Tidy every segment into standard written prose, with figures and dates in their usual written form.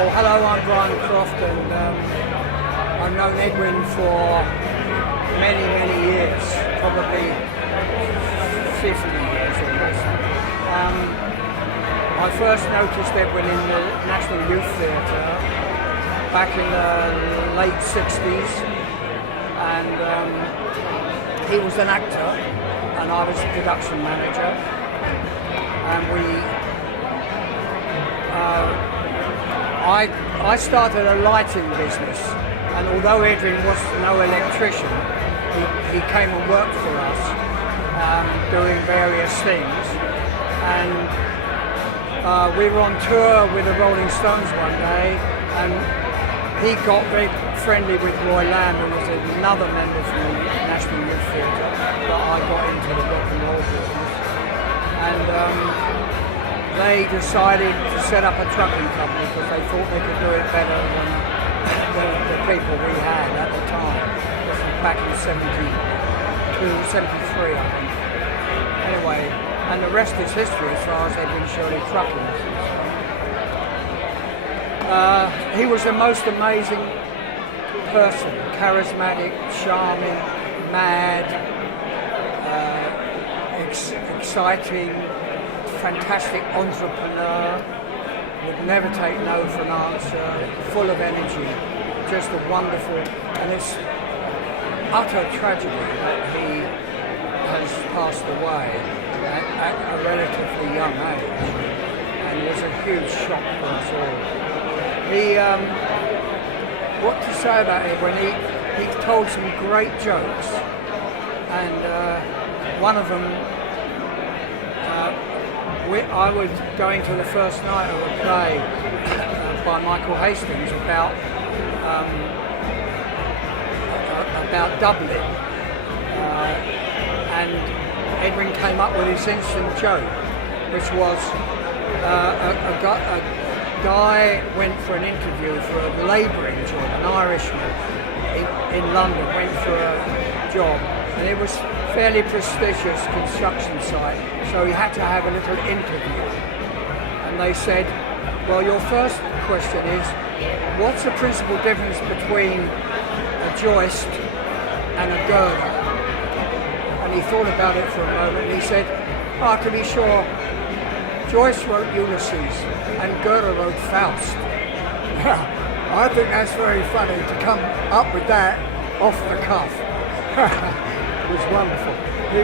Oh, hello, I'm Brian Croft, and I've known Edwin for many, many years, probably 50 years almost. I first noticed Edwin in the National Youth Theatre back in the late 60s, and he was an actor, and I was the production manager, and I started a lighting business, and although Edwin was no electrician, he came and worked for us, doing various things. And we were on tour with the Rolling Stones one day, and he got very friendly with Roy Lamb, who was another member from the National Youth Theatre, that I got into the rock and roll business. And they decided to set up a trucking company because they thought they could do it better than the people we had at the time. This was back in 72, 73, I think. Anyway, and the rest is history as far as Edwin Shirley trucking is concerned. He was the most amazing person, charismatic, charming, mad, exciting, fantastic entrepreneur, would never take no for an answer, full of energy, just a wonderful, and it's utter tragedy that he has passed away at a relatively young age, and it was a huge shock for us all. What to say about it, when he told some great jokes, and one of them, I was going to the first night of a play by Michael Hastings about Dublin, and Edwin came up with this instant joke, which was a guy went for an interview for a labouring job, an Irishman in London went for a job, and it was fairly prestigious construction site, so he had to have a little interview. And they said, well, your first question is, what's the principal difference between a joist and a girder? And he thought about it for a moment, and he said, to be sure, Joyce wrote Ulysses and Goethe wrote Faust. I think that's very funny to come up with that off the cuff. It was wonderful. He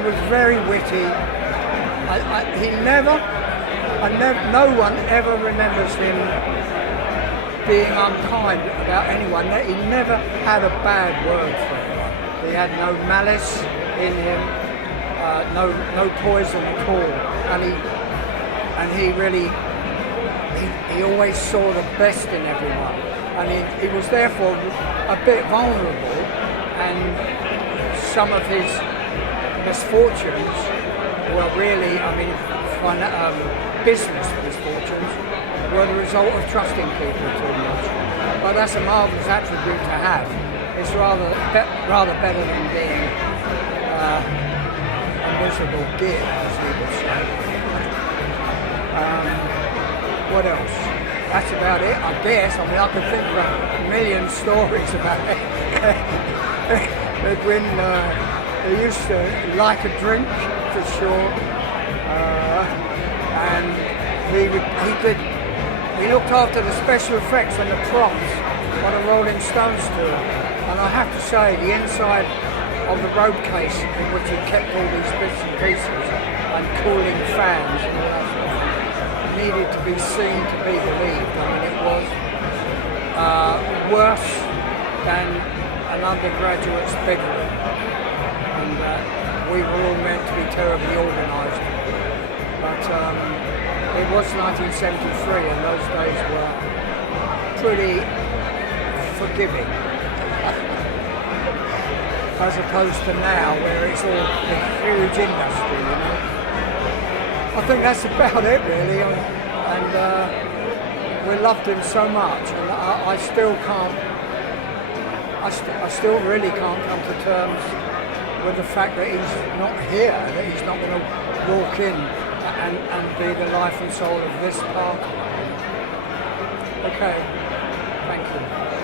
was very witty. No one ever remembers him being unkind about anyone. He never had a bad word for anyone. He had no malice in him, no poison at all, and he always saw the best in everyone, and he was therefore a bit vulnerable, and some of his misfortunes were really, business misfortunes were the result of trusting people too much. But that's a marvellous attribute to have. It's rather better than being a miserable git, as he would say. What else? That's about it, I guess. I could think of a million stories about it. Edwin, he used to like a drink, for sure, and he looked after the special effects and the props on a Rolling Stones tour. And I have to say, the inside of the road case in which he kept all these bits and pieces and cooling fans and all that sort of thing, needed to be seen to be believed. It was worse than an undergraduate's bedroom, and we were all meant to be terribly organised. But it was 1973, and those days were pretty forgiving, as opposed to now, where it's all a huge industry, I think that's about it, really, and we loved him so much, and I still really can't come to terms with the fact that he's not here, that he's not going to walk in and be the life and soul of this park. Okay, thank you.